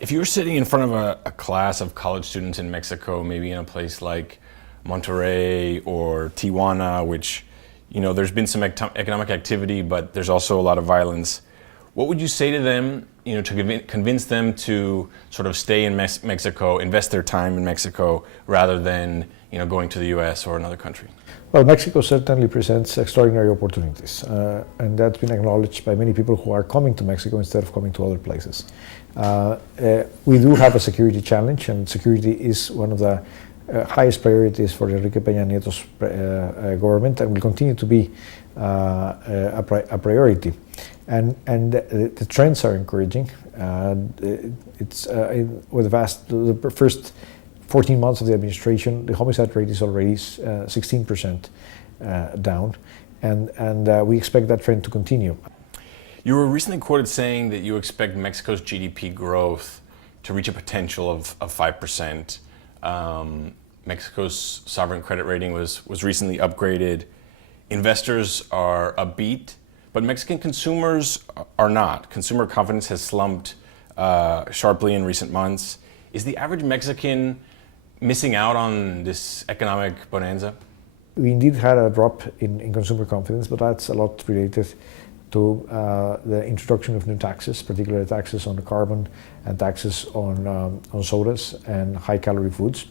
If you were sitting in front of a class of college students in Mexico, maybe in a place like Monterrey or Tijuana, which, there's been some economic activity, but there's also a lot of violence, what would you say to them, to convince them to sort of stay in Mexico, invest their time in Mexico, rather than, going to the US or another country? Well, Mexico certainly presents extraordinary opportunities, and that's been acknowledged by many people who are coming to Mexico instead of coming to other places. We do have a security challenge, and security is one of the highest priorities for Enrique Peña Nieto's government, and will continue to be a priority. And the trends are encouraging. With the first 14 months of the administration, the homicide rate is already 16% down, and we expect that trend to continue. You were recently quoted saying that you expect Mexico's GDP growth to reach a potential of 5%. Mexico's sovereign credit rating was recently upgraded. Investors are upbeat, but Mexican consumers are not. Consumer confidence has slumped sharply in recent months. Is the average Mexican missing out on this economic bonanza? We indeed had a drop in consumer confidence, but that's a lot related to the introduction of new taxes, particularly taxes on carbon and taxes on sodas and high-calorie foods.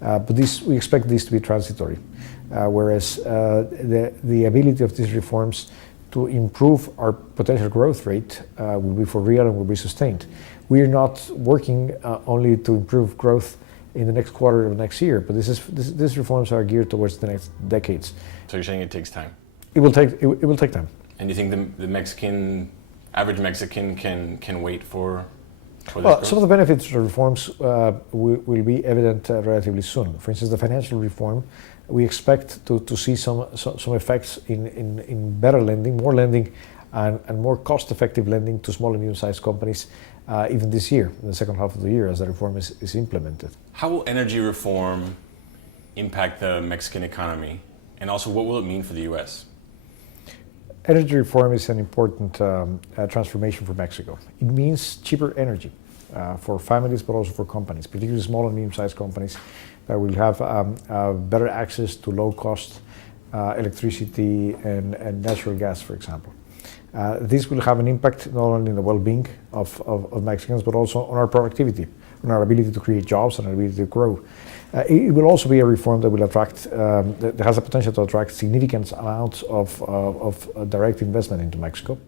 But we expect this to be transitory, whereas the ability of these reforms to improve our potential growth rate will be for real and will be sustained. We are not working only to improve growth in the next quarter of next year, but these reforms are geared towards the next decades. So you're saying it takes time? It will take time. And do you think the average Mexican can wait for this Well, growth? some of the benefits of the reforms will be evident relatively soon. For instance, the financial reform, we expect to see some effects in better lending, more lending, and more cost-effective lending to small and medium-sized companies even this year, in the second half of the year, as the reform is implemented. How will energy reform impact the Mexican economy? And also, what will it mean for the US? Energy reform is an important transformation for Mexico. It means cheaper energy for families, but also for companies, particularly small and medium-sized companies that will have better access to low-cost electricity and natural gas, for example. This will have an impact not only on the well-being of Mexicans, but also on our productivity, on our ability to create jobs and our ability to grow. It will also be a reform that will that has the potential to attract significant amounts of direct investment into Mexico.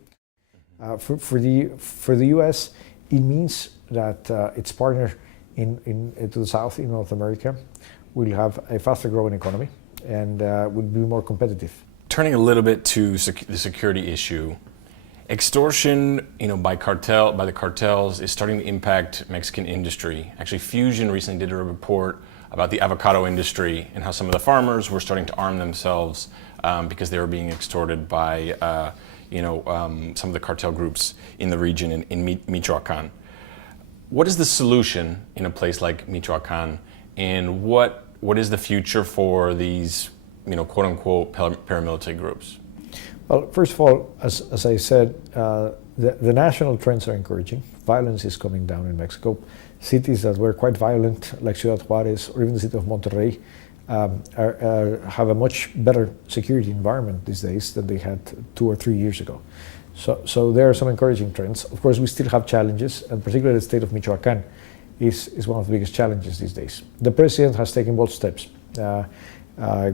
For the U.S., it means that its partner to the south in North America will have a faster growing economy and will be more competitive. Turning a little bit to the security issue, extortion, by the cartels is starting to impact Mexican industry. Actually, Fusion recently did a report about the avocado industry and how some of the farmers were starting to arm themselves because they were being extorted by, some of the cartel groups in the region in Michoacan. What is the solution in a place like Michoacan, and what is the future for these, quote unquote, paramilitary groups? Well, first of all, as I said, the national trends are encouraging. Violence is coming down in Mexico. Cities that were quite violent, like Ciudad Juarez or even the city of Monterrey, have a much better security environment these days than they had 2 or 3 years ago. So there are some encouraging trends. Of course, we still have challenges, and particularly the state of Michoacan is one of the biggest challenges these days. The president has taken bold steps.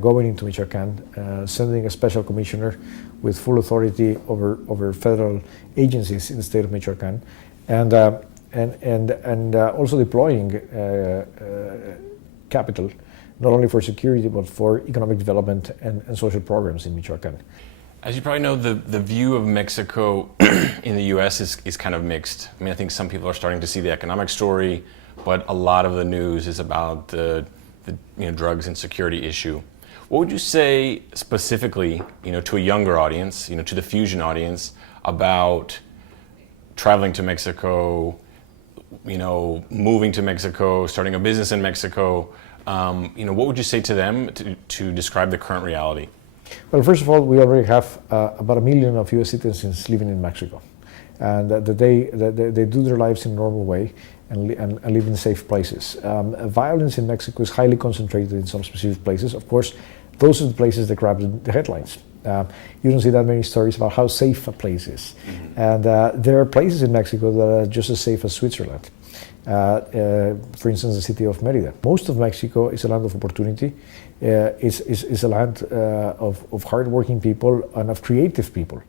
Going into Michoacan, sending a special commissioner with full authority over federal agencies in the state of Michoacan, and also deploying capital, not only for security but for economic development and social programs in Michoacan. As you probably know, the view of Mexico in the U.S. is kind of mixed. I think some people are starting to see the economic story, but a lot of the news is about the drugs and security issue. What would you say specifically, to a younger audience, to the Fusion audience, about traveling to Mexico, moving to Mexico, starting a business in Mexico? What would you say to them to describe the current reality? Well, first of all, we already have about 1 million of U.S. citizens living in Mexico. and that they do their lives in a normal way and live in safe places. Violence in Mexico is highly concentrated in some specific places. Of course, those are the places that grab the headlines. You don't see that many stories about how safe a place is. Mm-hmm. And there are places in Mexico that are just as safe as Switzerland. For instance, the city of Mérida. Most of Mexico is a land of opportunity. It's a land of hardworking people and of creative people.